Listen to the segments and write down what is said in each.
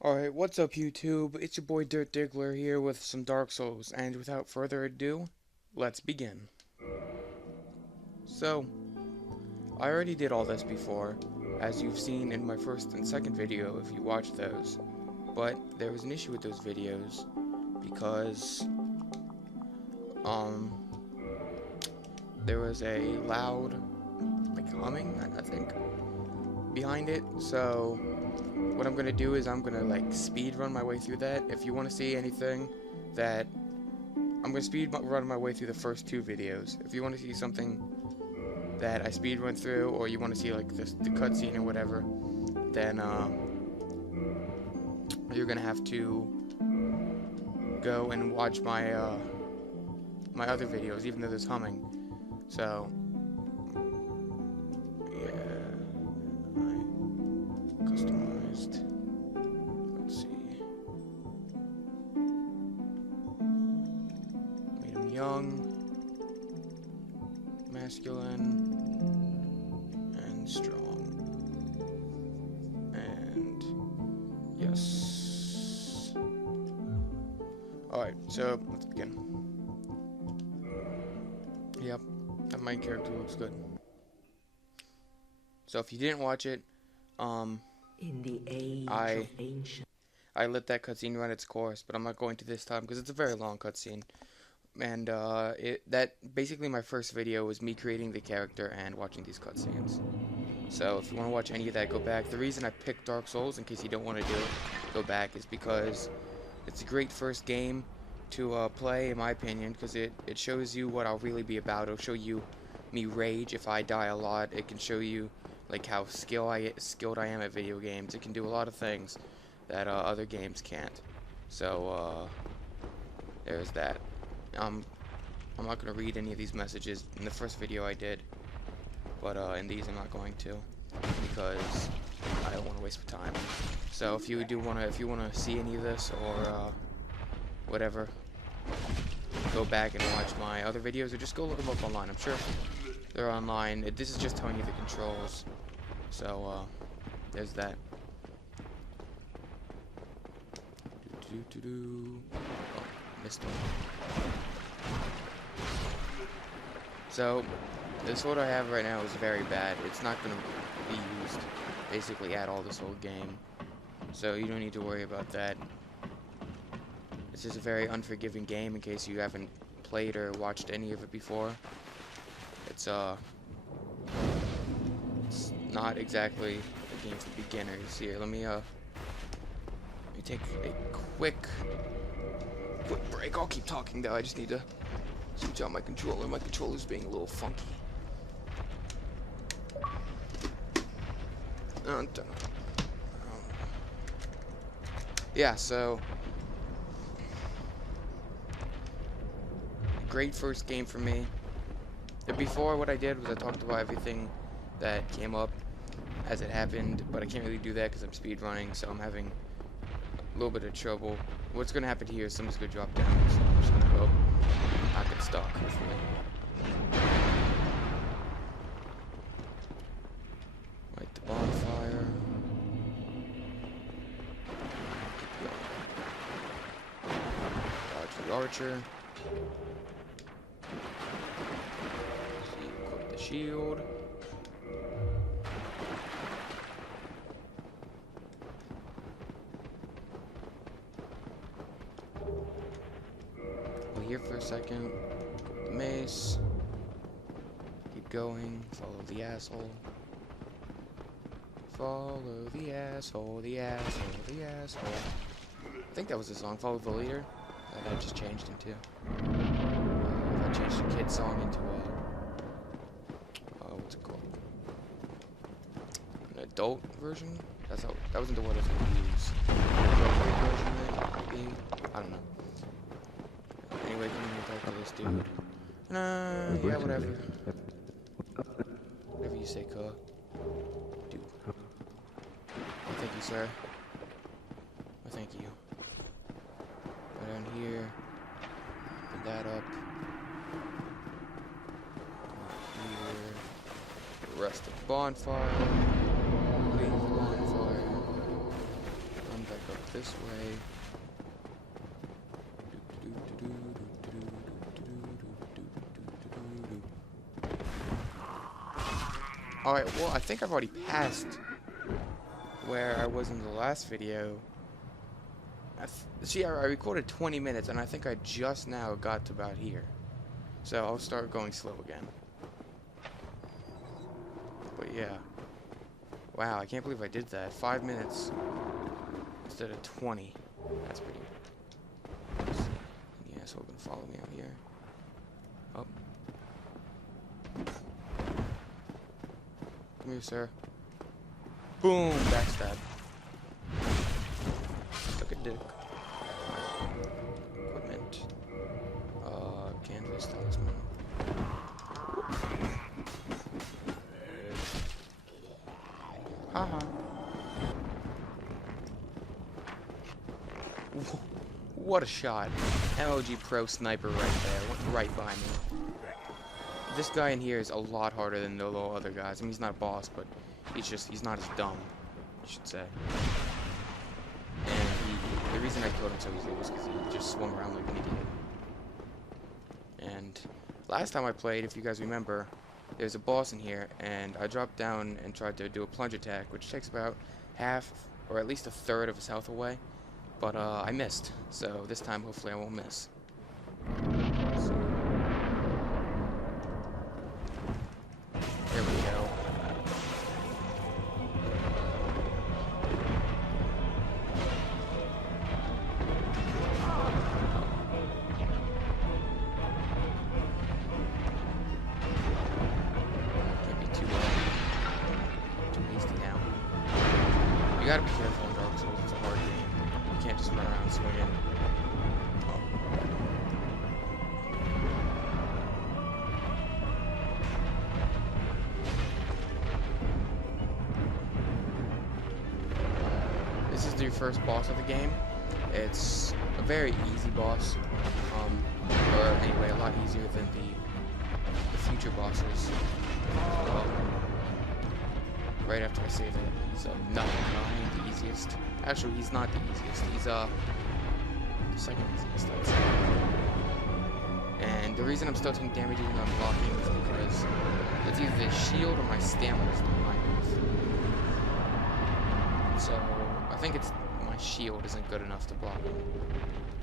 Alright, what's up YouTube? It's your boy Dirt Diggler here with some Dark Souls, and without further ado, let's begin. So, I already did all this before, as you've seen in my first and second video if you watched those, but there was an issue with those videos, because, there was a loud, humming, I think, behind it, so what I'm gonna do is I'm gonna speed run my way through that. If you want to see anything that I'm gonna speed run my way through the first two videos. If you want to see something that I speed run through, or you want to see the cutscene or whatever, then you're gonna have to go and watch my my other videos, even though there's humming. So yeah, I customized. Let's see. Made him young, masculine, and strong. And yes. Alright, so let's begin. Yep, that main character looks good. So if you didn't watch it, In the age I of ancient let that cutscene run its course, but I'm not going to this time because it's a very long cutscene. And that basically my first video was me creating the character and watching these cutscenes. So if you want to watch any of that, go back. The reason I picked Dark Souls, in case you don't want to do it, go back, is because it's a great first game to play, in my opinion, because it shows you what I'll really be about. It'll show you me rage if I die a lot. It can show you how skilled I am at video games. It can do a lot of things that other games can't. So there's that. I'm not gonna read any of these messages. In the first video I did, but in these I'm not going to, because I don't want to waste my time. So if you wanna see any of this or whatever, go back and watch my other videos, or just go look them up online. I'm sure they're online. This is just telling you the controls. So there's that. Oh, missed one. So the sword I have right now is very bad. It's not gonna be used basically at all this whole game. So you don't need to worry about that. This is a very unforgiving game in case you haven't played or watched any of it before. It's not exactly a game for beginners. Here, let me take a quick break. I'll keep talking though. I just need to switch out my controller. My controller's being a little funky. Yeah, so great first game for me. Before, what I did was I talked about everything that came up as it happened, but I can't really do that because I'm speed running, so I'm having a little bit of trouble. What's gonna happen here is someone's gonna drop down, so I'm just gonna go knock it stuck, hopefully. Light the bonfire. Dodge the archer. Equip the shield. Here for a second. Equip the mace. Keep going. Follow the asshole. Follow the asshole, the asshole, the asshole. I think that was the song, Follow the Leader, that I just changed into. I changed the kid song into what's it called? An adult version? That wasn't the word I was going to use. Appropriate version, maybe? I don't know. Anyway, come here, talk to this dude. Yeah, whatever. Whatever you say, cuh. Dude. Thank you, sir. Oh, thank you. Go down here. Put that up. Go here. Rest of the bonfire. Leave the bonfire. Run back up this way. Alright, well, I think I've already passed where I was in the last video. See, I recorded 20 minutes, and I think I just now got to about here. So I'll start going slow again. But yeah. Wow, I can't believe I did that. 5 minutes instead of 20. That's pretty good. Let's see. Yeah, so gonna follow me out here. Oh. Come here, sir. Boom! Backstab. Suck a dick. Equipment. Canvas talisman. Haha. What a shot. MLG Pro Sniper right there. Went right by me. This guy in here is a lot harder than the little other guys. I mean, he's not a boss, but he's not as dumb, you should say. And the reason I killed him so easily was because he just swung around like an idiot. And last time I played, if you guys remember, there's a boss in here, and I dropped down and tried to do a plunge attack, which takes about half, or at least a third of his health away. But I missed, so this time hopefully I won't miss. There we go. Can't be too hasty now. You gotta be careful in Dark Souls, it's a hard game. You can't just run around swinging. This is the first boss of the game. It's a very easy boss, or anyway, a lot easier than the future bosses. Right after I say that, he's not the easiest. Actually, he's not the easiest. He's the second easiest, I'd say. And the reason I'm still taking damage even though I'm blocking is because it's either the shield or my stamina's not high enough. So I think it's my shield isn't good enough to block him,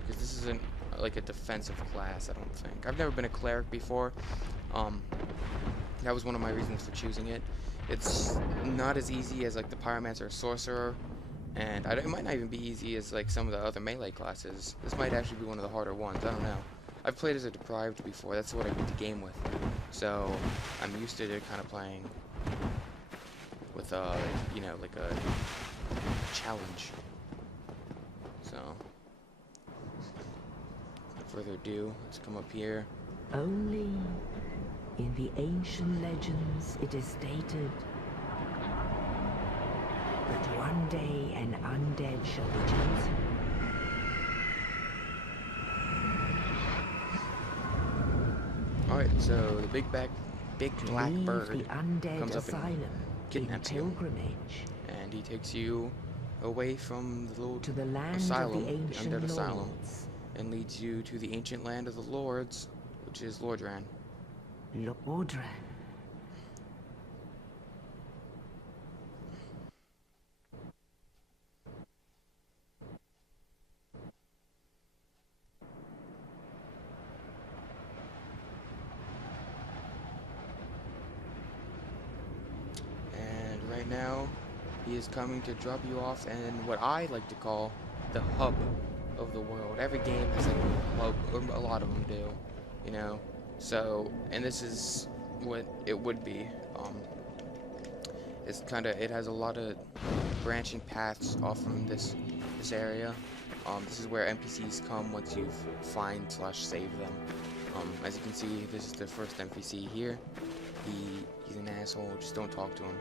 because this isn't like a defensive class. I don't think. I've never been a cleric before. That was one of my reasons for choosing it. It's not as easy as like the pyromancer or sorcerer, and it might not even be easy as like some of the other melee classes. This might actually be one of the harder ones. I don't know. I've played as a deprived before. That's what I beat the game with, so I'm used to kind of playing with you know, like a challenge. So without further ado, let's come up here. Only in the ancient legends it is stated that one day an undead shall be chosen. Alright, so the big black bird the undead comes up asylum and kidnaps you, pilgrimage and he takes you away from the little to the land asylum, of the ancient undead asylum, lords. and leads you to the ancient land of the lords, which is Lordran. Lordran. And right now, he is coming to drop you off in what I like to call the hub of the world. Every game has like a hub, or a lot of them do, you know. So, and this is what it would be. It has a lot of branching paths off from this area. This is where NPCs come once you find/save them. As you can see, this is the first NPC here. He's an asshole. Just don't talk to him.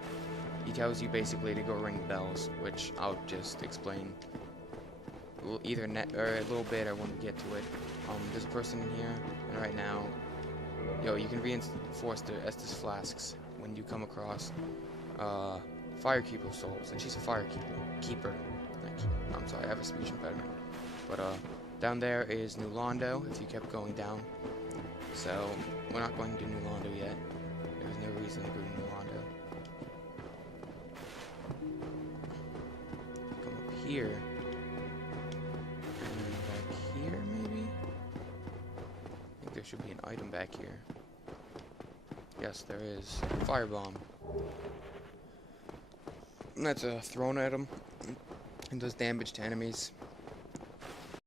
He tells you basically to go ring bells, which I'll just explain either or a little bit or when we get to it. There's a person in here, and right now, you can reinforce the Estus flasks when you come across Firekeeper souls, and she's a Firekeeper. Thank you. I'm sorry, I have a speech impediment. But down there is New Londo, if you kept going down. So, we're not going to New Londo yet. There's no reason to go to New Londo. Come up here. And then back here, maybe? I think there should be an item back here. Yes, there is. Firebomb. And that's thrown at him. And does damage to enemies.